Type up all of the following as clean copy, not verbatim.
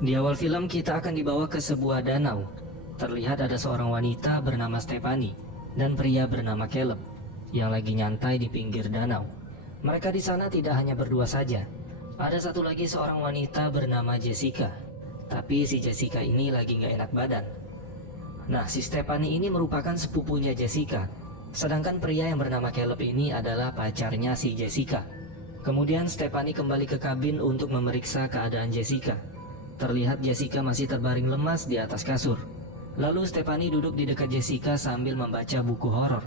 Di awal film kita akan dibawa ke sebuah danau. Terlihat ada seorang wanita bernama Stephanie dan pria bernama Caleb yang lagi nyantai di pinggir danau. Mereka di sana tidak hanya berdua saja. Ada satu lagi seorang wanita bernama Jessica. Tapi si Jessica ini lagi nggak enak badan. Nah, si Stephanie ini merupakan sepupunya Jessica. Sedangkan pria yang bernama Caleb ini adalah pacarnya si Jessica. Kemudian Stephanie kembali ke kabin untuk memeriksa keadaan Jessica. Terlihat Jessica masih terbaring lemas di atas kasur. Lalu Stephanie duduk di dekat Jessica sambil membaca buku horor.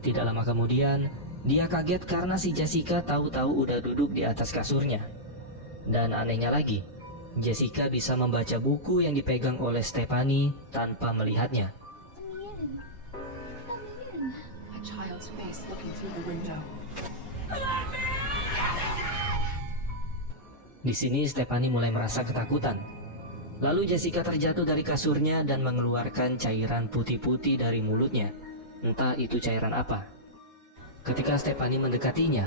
Tidak lama kemudian, dia kaget karena si Jessica tahu-tahu udah duduk di atas kasurnya. Dan anehnya lagi, Jessica bisa membaca buku yang dipegang oleh Stephanie tanpa melihatnya. A child's face looking through the window. Di sini Stephanie mulai merasa ketakutan. Lalu Jessica terjatuh dari kasurnya dan mengeluarkan cairan putih-putih dari mulutnya. Entah itu cairan apa. Ketika Stephanie mendekatinya,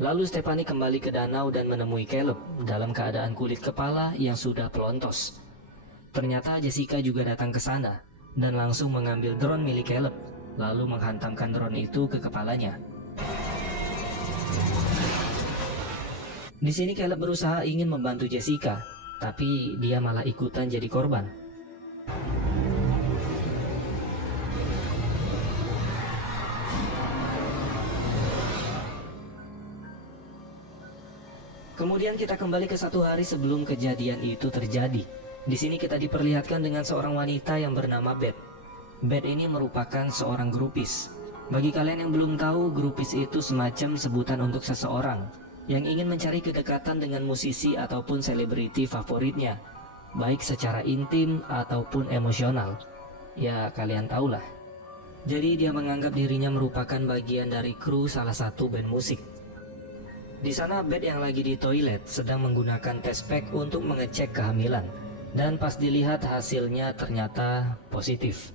lalu Stephanie kembali ke danau dan menemui Caleb dalam keadaan kulit kepala yang sudah pelontos. Ternyata Jessica juga datang ke sana dan langsung mengambil drone milik Caleb, lalu menghantamkan drone itu ke kepalanya. Di sini Caleb berusaha ingin membantu Jessica, tapi dia malah ikutan jadi korban. Kemudian kita kembali ke satu hari sebelum kejadian itu terjadi. Di sini kita diperlihatkan dengan seorang wanita yang bernama Beth. Beth ini merupakan seorang grupis. Bagi kalian yang belum tahu, grupis itu semacam sebutan untuk seseorang yang ingin mencari kedekatan dengan musisi ataupun selebriti favoritnya, baik secara intim ataupun emosional. Ya, kalian tahulah. Jadi dia menganggap dirinya merupakan bagian dari kru salah satu band musik. Di sana Beth yang lagi di toilet sedang menggunakan test pack untuk mengecek kehamilan. Dan pas dilihat hasilnya ternyata positif.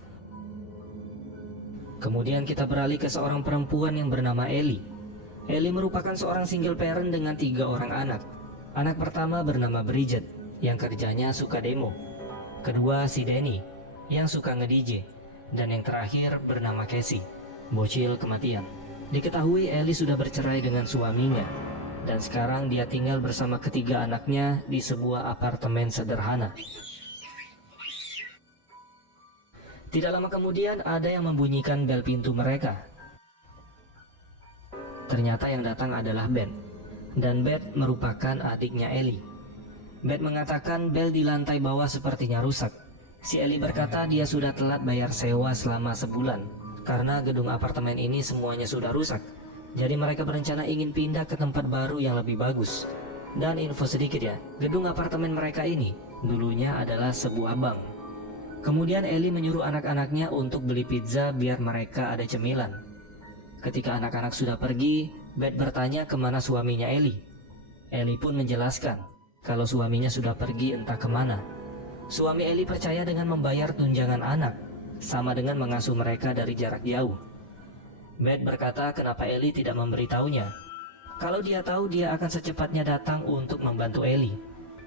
Kemudian kita beralih ke seorang perempuan yang bernama Ellie. Ellie merupakan seorang single parent dengan 3 orang anak. Anak pertama bernama Bridget yang kerjanya suka demo. Kedua si Danny yang suka nge-DJ. Dan yang terakhir bernama Casey, bocil kematian. Diketahui Ellie sudah bercerai dengan suaminya. Dan sekarang dia tinggal bersama ketiga anaknya di sebuah apartemen sederhana. Tidak lama kemudian ada yang membunyikan bel pintu mereka. Ternyata yang datang adalah Beth. Dan Beth merupakan adiknya Ellie. Beth mengatakan bel di lantai bawah sepertinya rusak. Si Ellie berkata dia sudah telat bayar sewa selama sebulan karena gedung apartemen ini semuanya sudah rusak. Jadi mereka berencana ingin pindah ke tempat baru yang lebih bagus. Dan info sedikit ya, gedung apartemen mereka ini dulunya adalah sebuah bank. Kemudian Ellie menyuruh anak-anaknya untuk beli pizza biar mereka ada cemilan. Ketika anak-anak sudah pergi, Beth bertanya kemana suaminya Ellie. Ellie pun menjelaskan kalau suaminya sudah pergi entah kemana. Suami Ellie percaya dengan membayar tunjangan anak, sama dengan mengasuh mereka dari jarak jauh. Beth berkata kenapa Ellie tidak memberitahunya. Kalau dia tahu dia akan secepatnya datang untuk membantu Ellie.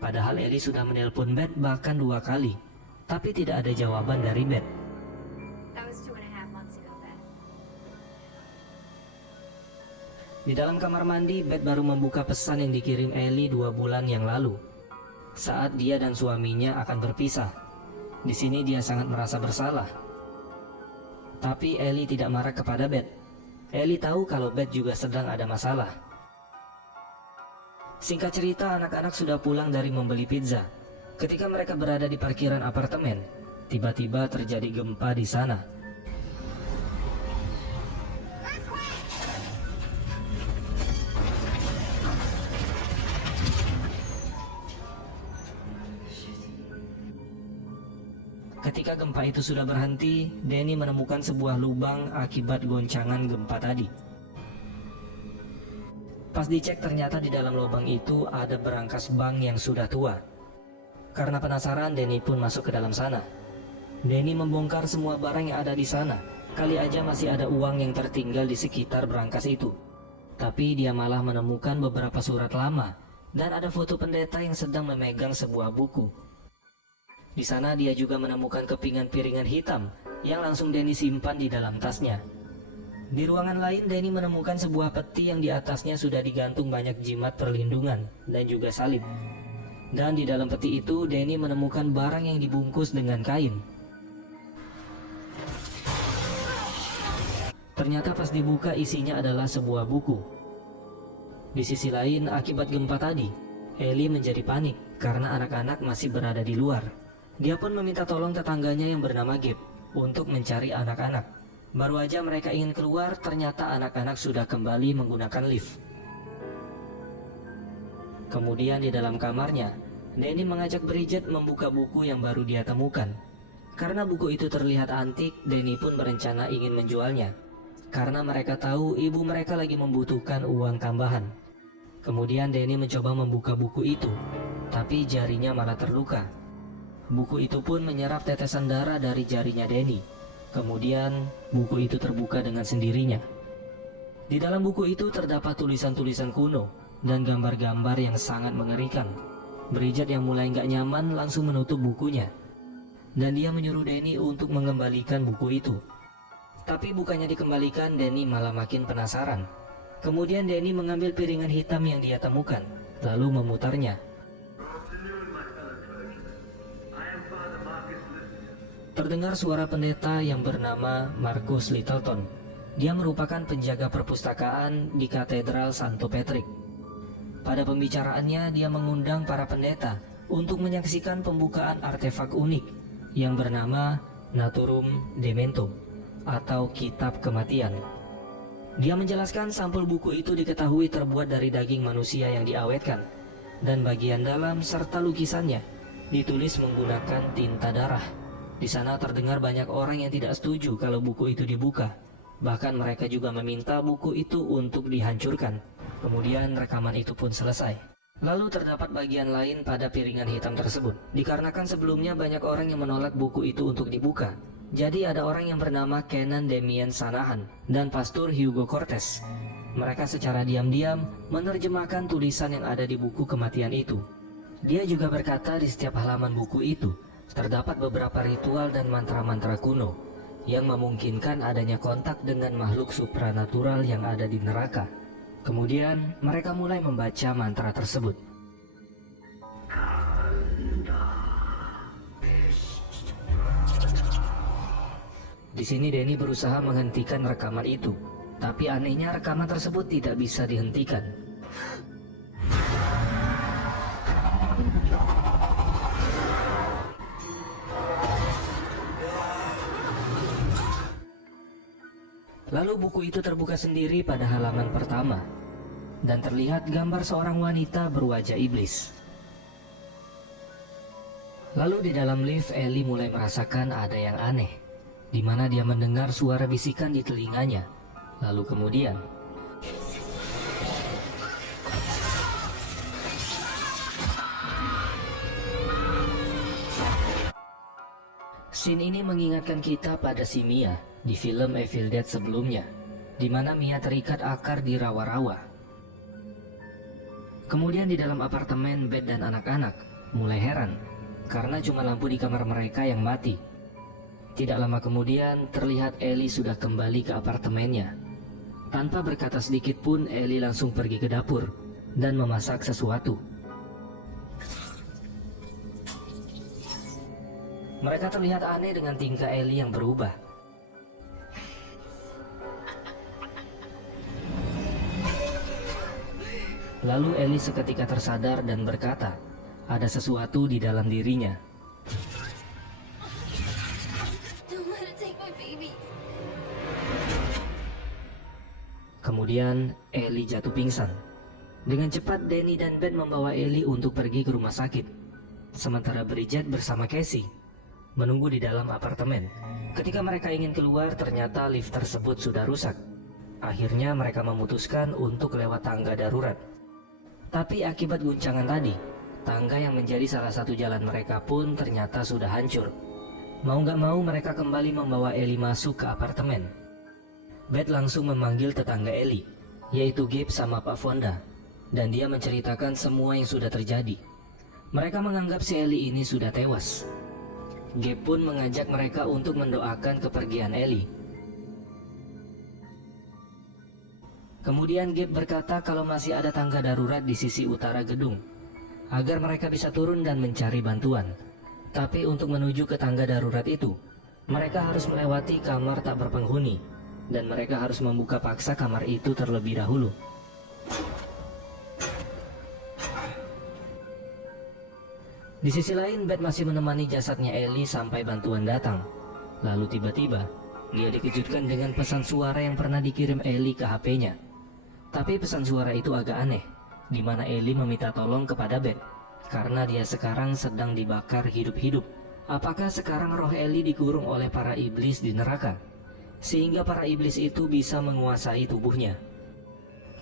Padahal Ellie sudah menelpon Beth bahkan 2 kali. Tapi tidak ada jawaban dari Beth. That was 2.5 months ago, Beth. Di dalam kamar mandi, Beth baru membuka pesan yang dikirim Ellie 2 bulan yang lalu. Saat dia dan suaminya akan berpisah. Di sini dia sangat merasa bersalah. Tapi Ellie tidak marah kepada Beth. Ellie tahu kalau Beth juga sedang ada masalah. Singkat cerita, anak-anak sudah pulang dari membeli pizza. Ketika mereka berada di parkiran apartemen, tiba-tiba terjadi gempa di sana. Ketika gempa itu sudah berhenti, Danny menemukan sebuah lubang akibat goncangan gempa tadi. Pas dicek ternyata di dalam lubang itu ada berangkas bank yang sudah tua. Karena penasaran, Danny pun masuk ke dalam sana. Danny membongkar semua barang yang ada di sana Kali aja masih ada uang yang tertinggal di sekitar berangkas itu. Tapi dia malah menemukan beberapa surat lama dan ada foto pendeta yang sedang memegang sebuah buku. Di sana dia juga menemukan kepingan piringan hitam yang langsung Danny simpan di dalam tasnya. Di ruangan lain, Danny menemukan sebuah peti yang di atasnya sudah digantung banyak jimat perlindungan dan juga salib. Dan di dalam peti itu, Danny menemukan barang yang dibungkus dengan kain. Ternyata pas dibuka isinya adalah sebuah buku. Di sisi lain, akibat gempa tadi, Ellie menjadi panik karena anak-anak masih berada di luar. Dia pun meminta tolong tetangganya yang bernama Gabe untuk mencari anak-anak. Baru aja mereka ingin keluar, ternyata anak-anak sudah kembali menggunakan lift. Kemudian di dalam kamarnya, Danny mengajak Bridget membuka buku yang baru dia temukan. Karena buku itu terlihat antik, Danny pun berencana ingin menjualnya. Karena mereka tahu ibu mereka lagi membutuhkan uang tambahan. Kemudian Danny mencoba membuka buku itu, tapi jarinya malah terluka. Buku itu pun menyerap tetesan darah dari jarinya Danny. Kemudian buku itu terbuka dengan sendirinya. Di dalam buku itu terdapat tulisan-tulisan kuno dan gambar-gambar yang sangat mengerikan. Bridget yang mulai nggak nyaman langsung menutup bukunya. Dan dia menyuruh Danny untuk mengembalikan buku itu. Tapi bukannya dikembalikan, Danny malah makin penasaran. Kemudian Danny mengambil piringan hitam yang dia temukan, lalu memutarnya. Terdengar suara pendeta yang bernama Marcus Littleton. Dia merupakan penjaga perpustakaan di Katedral Santo Patrick. Pada pembicaraannya, dia mengundang para pendeta untuk menyaksikan pembukaan artefak unik yang bernama Naturum Demento atau Kitab Kematian. Dia menjelaskan sampul buku itu diketahui terbuat dari daging manusia yang diawetkan, dan bagian dalam serta lukisannya ditulis menggunakan tinta darah. Di sana terdengar banyak orang yang tidak setuju kalau buku itu dibuka. Bahkan mereka juga meminta buku itu untuk dihancurkan. Kemudian rekaman itu pun selesai. Lalu terdapat bagian lain pada piringan hitam tersebut. Dikarenakan sebelumnya banyak orang yang menolak buku itu untuk dibuka. Jadi ada orang yang bernama Canon Damien Sanahan dan Pastor Hugo Cortez. Mereka secara diam-diam menerjemahkan tulisan yang ada di buku kematian itu. Dia juga berkata di setiap halaman buku itu terdapat beberapa ritual dan mantra-mantra kuno yang memungkinkan adanya kontak dengan makhluk supranatural yang ada di neraka. Kemudian mereka mulai membaca mantra tersebut. Di sini Danny berusaha menghentikan rekaman itu, tapi anehnya rekaman tersebut tidak bisa dihentikan. Lalu buku itu terbuka sendiri pada halaman pertama, dan terlihat gambar seorang wanita berwajah iblis. Lalu di dalam lift, Ellie mulai merasakan ada yang aneh, di mana dia mendengar suara bisikan di telinganya. Lalu kemudian scene ini mengingatkan kita pada si Mia di film Evil Dead sebelumnya, di mana Mia terikat akar di rawa-rawa. Kemudian di dalam apartemen, Beth dan anak-anak mulai heran karena cuma lampu di kamar mereka yang mati. Tidak lama kemudian terlihat Ellie sudah kembali ke apartemennya. Tanpa berkata sedikit pun, Ellie langsung pergi ke dapur dan memasak sesuatu. Mereka terlihat aneh dengan tingkah Ellie yang berubah. Lalu Ellie seketika tersadar dan berkata, ada sesuatu di dalam dirinya. Don't let it take my baby. Kemudian Ellie jatuh pingsan. Dengan cepat Danny dan Beth membawa Ellie untuk pergi ke rumah sakit. Sementara Bridget bersama Casey menunggu di dalam apartemen. Ketika mereka ingin keluar, ternyata lift tersebut sudah rusak. Akhirnya mereka memutuskan untuk lewat tangga darurat. Tapi akibat guncangan tadi, tangga yang menjadi salah satu jalan mereka pun ternyata sudah hancur. Mau gak mau mereka kembali membawa Ellie masuk ke apartemen. Beth langsung memanggil tetangga Ellie, yaitu Gabe sama Pak Fonda, dan dia menceritakan semua yang sudah terjadi. Mereka menganggap si Ellie ini sudah tewas. Gabe pun mengajak mereka untuk mendoakan kepergian Ellie. Kemudian Gabe berkata kalau masih ada tangga darurat di sisi utara gedung, agar mereka bisa turun dan mencari bantuan. Tapi untuk menuju ke tangga darurat itu, mereka harus melewati kamar tak berpenghuni, dan mereka harus membuka paksa kamar itu terlebih dahulu. Di sisi lain, Beth masih menemani jasadnya Ellie sampai bantuan datang. Lalu tiba-tiba, dia dikejutkan dengan pesan suara yang pernah dikirim Ellie ke HP-nya. Tapi pesan suara itu agak aneh, di mana Ellie meminta tolong kepada Beth, karena dia sekarang sedang dibakar hidup-hidup. Apakah sekarang roh Ellie dikurung oleh para iblis di neraka, sehingga para iblis itu bisa menguasai tubuhnya?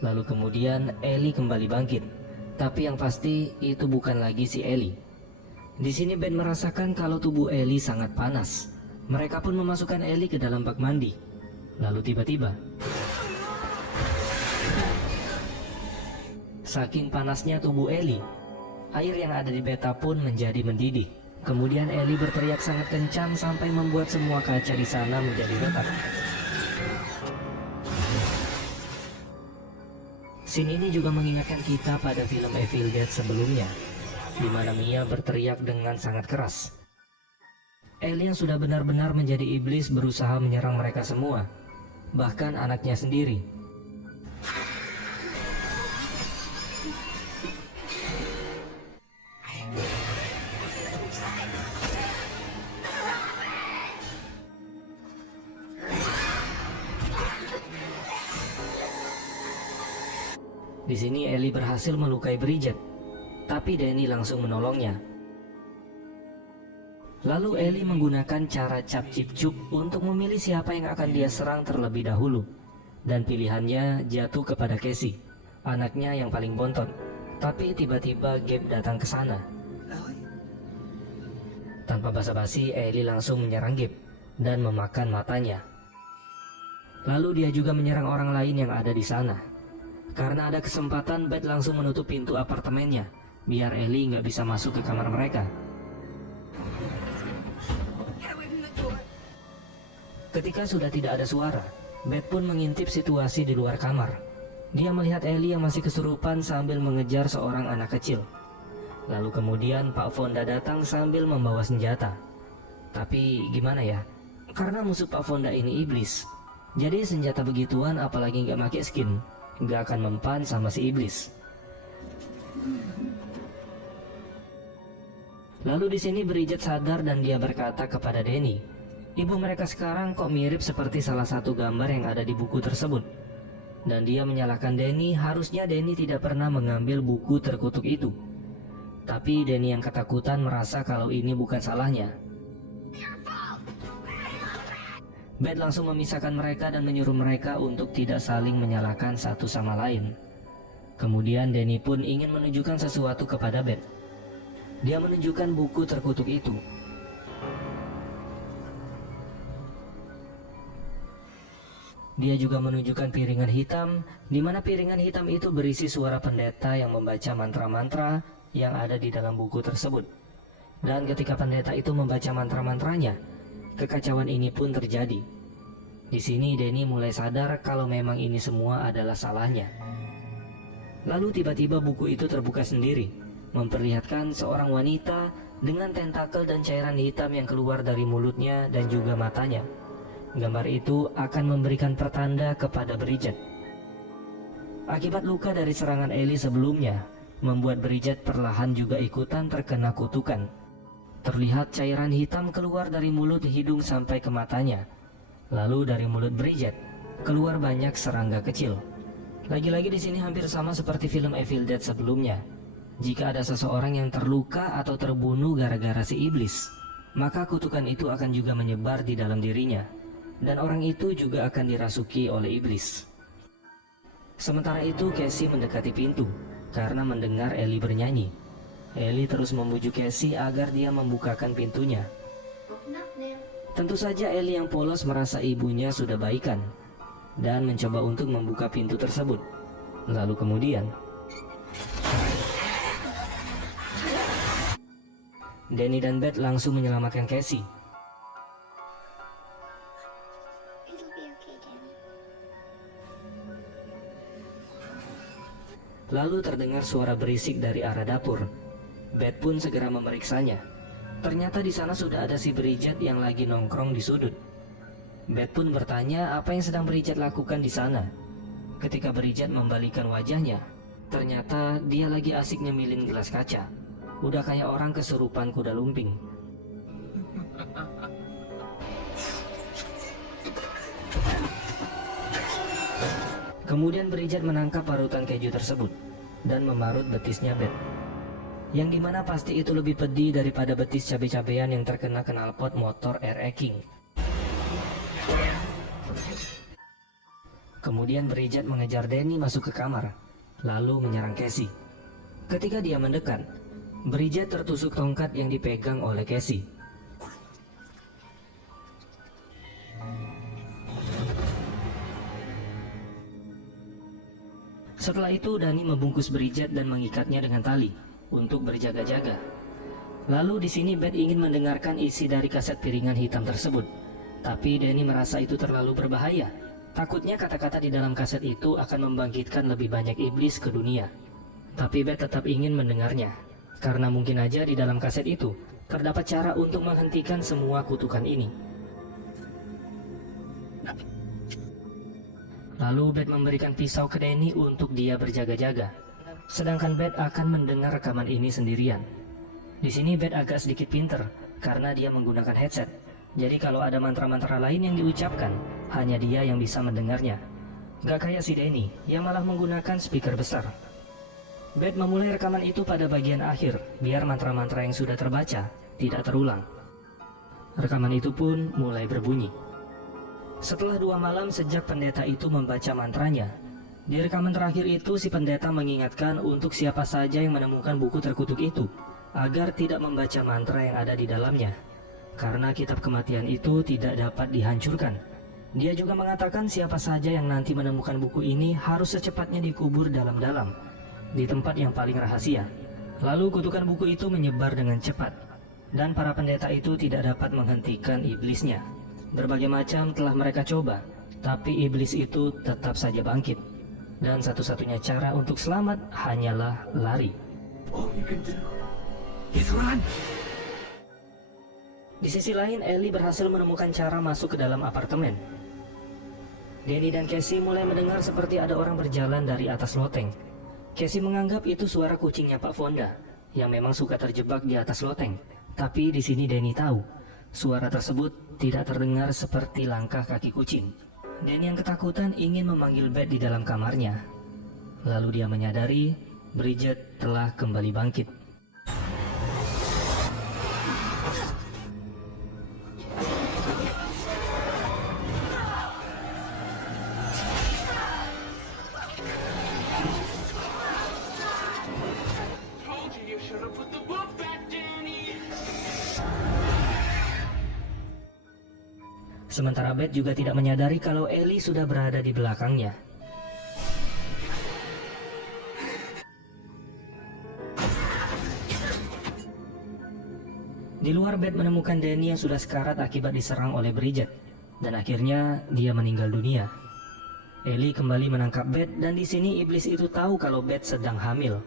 Lalu kemudian Ellie kembali bangkit, tapi yang pasti itu bukan lagi si Ellie. Di sini Ben merasakan kalau tubuh Ellie sangat panas. Mereka pun memasukkan Ellie ke dalam bak mandi. Lalu tiba-tiba, saking panasnya tubuh Ellie, air yang ada di beta pun menjadi mendidih. Kemudian Ellie berteriak sangat kencang sampai membuat semua kaca di sana menjadi retak. Scene ini juga mengingatkan kita pada film Evil Dead sebelumnya, di mana Mia berteriak dengan sangat keras. Ellie yang sudah benar-benar menjadi iblis berusaha menyerang mereka semua, bahkan anaknya sendiri. Di sini Ellie berhasil melukai Bridget, tapi Danny langsung menolongnya. Lalu Ellie menggunakan cara cap cip cup untuk memilih siapa yang akan dia serang terlebih dahulu, dan pilihannya jatuh kepada Casey, anaknya yang paling bontot. Tapi tiba-tiba Gabe datang ke sana. Tanpa basa-basi, Ellie langsung menyerang Gabe dan memakan matanya. Lalu dia juga menyerang orang lain yang ada di sana. Karena ada kesempatan, Beth langsung menutup pintu apartemennya, biar Ellie nggak bisa masuk ke kamar mereka. Ketika sudah tidak ada suara, Beth pun mengintip situasi di luar kamar. Dia melihat Ellie yang masih kesurupan sambil mengejar seorang anak kecil. Lalu kemudian Pak Fonda datang sambil membawa senjata. Tapi gimana ya, karena musuh Pak Fonda ini iblis, jadi senjata begituan apalagi nggak pakai skin, nggak akan mempan sama si iblis. Lalu di sini Bridget sadar dan dia berkata kepada Danny, ibu mereka sekarang kok mirip seperti salah satu gambar yang ada di buku tersebut. Dan dia menyalahkan Danny, harusnya Danny tidak pernah mengambil buku terkutuk itu. Tapi Danny yang ketakutan merasa kalau ini bukan salahnya. Beth langsung memisahkan mereka dan menyuruh mereka untuk tidak saling menyalahkan satu sama lain. Kemudian Danny pun ingin menunjukkan sesuatu kepada Beth. Dia menunjukkan buku terkutuk itu. Dia juga menunjukkan piringan hitam, di mana piringan hitam itu berisi suara pendeta yang membaca mantra-mantra yang ada di dalam buku tersebut. Dan ketika pendeta itu membaca mantra-mantranya, kekacauan ini pun terjadi. Di sini Danny mulai sadar kalau memang ini semua adalah salahnya. Lalu tiba-tiba buku itu terbuka sendiri, memperlihatkan seorang wanita dengan tentakel dan cairan hitam yang keluar dari mulutnya dan juga matanya. Gambar itu akan memberikan pertanda kepada Bridget. Akibat luka dari serangan Ellie sebelumnya, membuat Bridget perlahan juga ikutan terkena kutukan. Terlihat cairan hitam keluar dari mulut, hidung sampai ke matanya. Lalu dari mulut Bridget keluar banyak serangga kecil. Lagi-lagi di sini hampir sama seperti film Evil Dead sebelumnya. Jika ada seseorang yang terluka atau terbunuh gara-gara si iblis, maka kutukan itu akan juga menyebar di dalam dirinya, dan orang itu juga akan dirasuki oleh iblis. Sementara itu Casey mendekati pintu karena mendengar Ellie bernyanyi. Ellie terus membujuk Casey agar dia membukakan pintunya. Open up now. Tentu saja Ellie yang polos merasa ibunya sudah baikan dan mencoba untuk membuka pintu tersebut. Lalu kemudian Danny dan Beth langsung menyelamatkan Cassie. It'll be okay, Danny. Lalu terdengar suara berisik dari arah dapur. Beth pun segera memeriksanya. Ternyata di sana sudah ada si Bridget yang lagi nongkrong di sudut. Beth pun bertanya apa yang sedang Bridget lakukan di sana. Ketika Bridget membalikkan wajahnya, ternyata dia lagi asik nyemilin gelas kaca. Udah kayak orang kesurupan kuda lumping. Kemudian Bridget menangkap parutan keju tersebut dan memarut betisnya Beth. Yang dimana pasti itu lebih pedih daripada betis cabai-cabean yang terkena knalpot motor RE King. Kemudian Bridget mengejar Danny masuk ke kamar, lalu menyerang Cassie. Ketika dia mendekat, Bridget tertusuk tongkat yang dipegang oleh Cassie. Setelah itu Danny membungkus Bridget dan mengikatnya dengan tali untuk berjaga-jaga. Lalu di sini Beth ingin mendengarkan isi dari kaset piringan hitam tersebut, tapi Danny merasa itu terlalu berbahaya. Takutnya kata-kata di dalam kaset itu akan membangkitkan lebih banyak iblis ke dunia. Tapi Beth tetap ingin mendengarnya, karena mungkin aja di dalam kaset itu terdapat cara untuk menghentikan semua kutukan ini. Lalu Beth memberikan pisau ke Danny untuk dia berjaga-jaga. Sedangkan Beth akan mendengar rekaman ini sendirian. Di sini Beth agak sedikit pinter karena dia menggunakan headset. Jadi kalau ada mantra-mantra lain yang diucapkan, hanya dia yang bisa mendengarnya. Gak kayak si Danny yang malah menggunakan speaker besar. Beth memulai rekaman itu pada bagian akhir biar mantra-mantra yang sudah terbaca tidak terulang. Rekaman itu pun mulai berbunyi. Setelah 2 malam sejak pendeta itu membaca mantranya, di rekaman terakhir itu si pendeta mengingatkan untuk siapa saja yang menemukan buku terkutuk itu agar tidak membaca mantra yang ada di dalamnya, karena kitab kematian itu tidak dapat dihancurkan. Dia juga mengatakan siapa saja yang nanti menemukan buku ini harus secepatnya dikubur dalam-dalam di tempat yang paling rahasia. Lalu kutukan buku itu menyebar dengan cepat, dan para pendeta itu tidak dapat menghentikan iblisnya. Berbagai macam telah mereka coba, tapi iblis itu tetap saja bangkit. Dan satu-satunya cara untuk selamat hanyalah lari. All you can do is run. Di sisi lain, Ellie berhasil menemukan cara masuk ke dalam apartemen. Danny dan Cassie mulai mendengar seperti ada orang berjalan dari atas loteng. Cassie menganggap itu suara kucingnya Pak Fonda, yang memang suka terjebak di atas loteng. Tapi di sini Danny tahu, suara tersebut tidak terdengar seperti langkah kaki kucing. Danny yang ketakutan ingin memanggil Beth di dalam kamarnya. Lalu dia menyadari Bridget telah kembali bangkit. Told you should have put the book back, Danny. Sementara Beth juga tidak menyadari kalau Ellie sudah berada di belakangnya. Di luar, Beth menemukan Danny yang sudah sekarat akibat diserang oleh Bridget, dan akhirnya dia meninggal dunia. Ellie kembali menangkap Beth, dan di sini iblis itu tahu kalau Beth sedang hamil.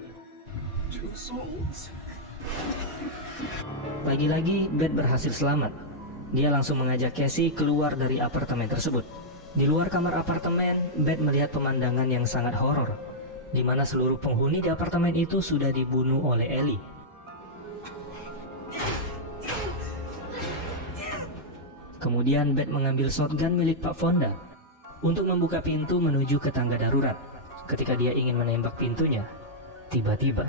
Two souls. Lagi-lagi Beth berhasil selamat. Dia langsung mengajak Cassie keluar dari apartemen tersebut. Di luar kamar apartemen, Beth melihat pemandangan yang sangat horor, di mana seluruh penghuni di apartemen itu sudah dibunuh oleh Ellie. Kemudian Beth mengambil shotgun milik Pak Fonda untuk membuka pintu menuju ke tangga darurat. Ketika dia ingin menembak pintunya, tiba-tiba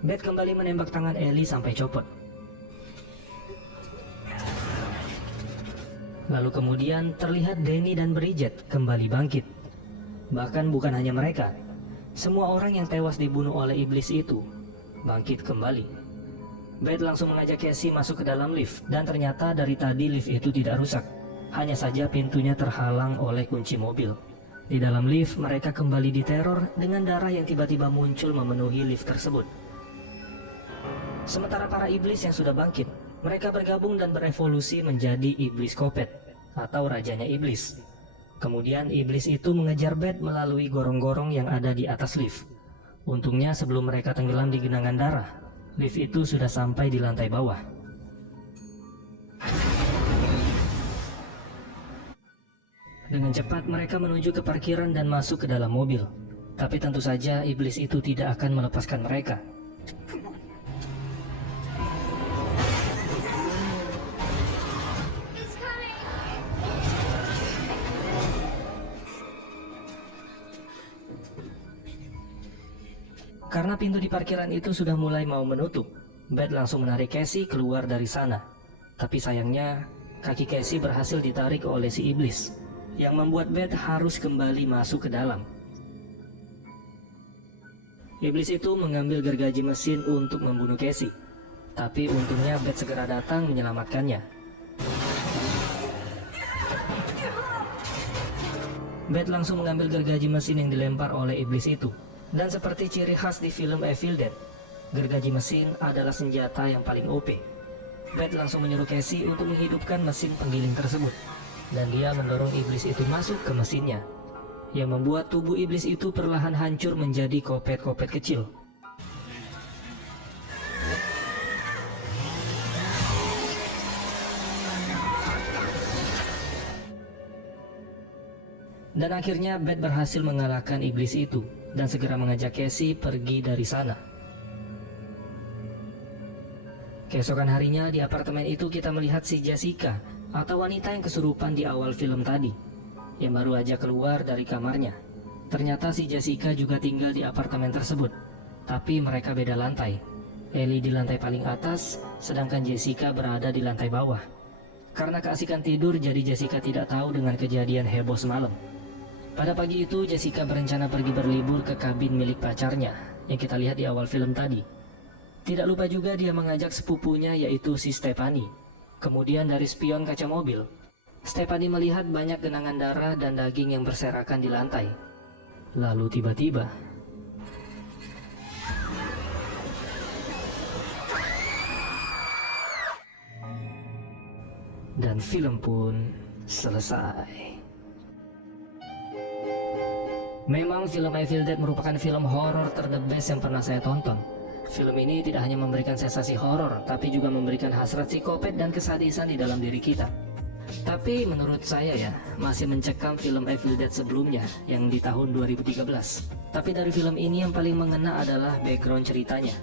Beth kembali menembak tangan Ellie sampai copot. Lalu kemudian terlihat Danny dan Bridget kembali bangkit. Bahkan bukan hanya mereka, semua orang yang tewas dibunuh oleh iblis itu bangkit kembali. Beth langsung mengajak Casey masuk ke dalam lift, dan ternyata dari tadi lift itu tidak rusak. Hanya saja pintunya terhalang oleh kunci mobil. Di dalam lift, mereka kembali diteror dengan darah yang tiba-tiba muncul memenuhi lift tersebut. Sementara para iblis yang sudah bangkit, mereka bergabung dan berevolusi menjadi iblis Kopet, atau rajanya iblis. Kemudian iblis itu mengejar Beth melalui gorong-gorong yang ada di atas lift. Untungnya sebelum mereka tenggelam di genangan darah, lift itu sudah sampai di lantai bawah. Dengan cepat mereka menuju ke parkiran dan masuk ke dalam mobil. Tapi tentu saja iblis itu tidak akan melepaskan mereka. It's coming! Karena pintu di parkiran itu sudah mulai mau menutup, Beth langsung menarik Casey keluar dari sana. Tapi sayangnya, kaki Casey berhasil ditarik oleh si iblis, yang membuat Beth harus kembali masuk ke dalam. Iblis itu mengambil gergaji mesin untuk membunuh Casey. Tapi untungnya Beth segera datang menyelamatkannya. Beth langsung mengambil gergaji mesin yang dilempar oleh iblis itu. Dan seperti ciri khas di film Evil Dead, gergaji mesin adalah senjata yang paling OP. Beth langsung menyuruh Casey untuk menghidupkan mesin penggiling tersebut. Dan dia mendorong iblis itu masuk ke mesinnya, yang membuat tubuh iblis itu perlahan hancur menjadi kopet-kopet kecil. Dan akhirnya Beth berhasil mengalahkan iblis itu dan segera mengajak Casey pergi dari sana. Keesokan harinya di apartemen itu kita melihat si Jessica, atau wanita yang kesurupan di awal film tadi, yang baru aja keluar dari kamarnya. Ternyata si Jessica juga tinggal di apartemen tersebut, tapi mereka beda lantai. Ellie di lantai paling atas, sedangkan Jessica berada di lantai bawah. Karena keasikan tidur, jadi Jessica tidak tahu dengan kejadian heboh semalam. Pada pagi itu, Jessica berencana pergi berlibur ke kabin milik pacarnya yang kita lihat di awal film tadi. Tidak lupa juga dia mengajak sepupunya, yaitu si Stephanie. Kemudian dari spion kaca mobil, Stephanie melihat banyak genangan darah dan daging yang berserakan di lantai. Lalu tiba-tiba dan film pun selesai. Memang film Evil Dead merupakan film horor ter-the best yang pernah saya tonton. Film ini tidak hanya memberikan sensasi horor, tapi juga memberikan hasrat psikopat dan kesadisan di dalam diri kita. Tapi menurut saya ya, masih mencekam film Evil Dead sebelumnya yang di tahun 2013. Tapi dari film ini yang paling mengena adalah background ceritanya,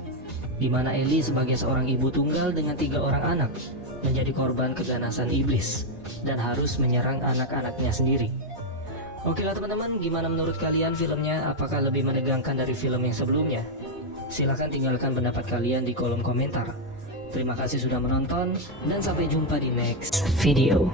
di mana Ellie sebagai seorang ibu tunggal dengan 3 orang anak menjadi korban keganasan iblis dan harus menyerang anak-anaknya sendiri. Oke lah teman-teman, gimana menurut kalian filmnya? Apakah lebih menegangkan dari film yang sebelumnya? Silahkan tinggalkan pendapat kalian di kolom komentar. Terima kasih sudah menonton, dan sampai jumpa di next video.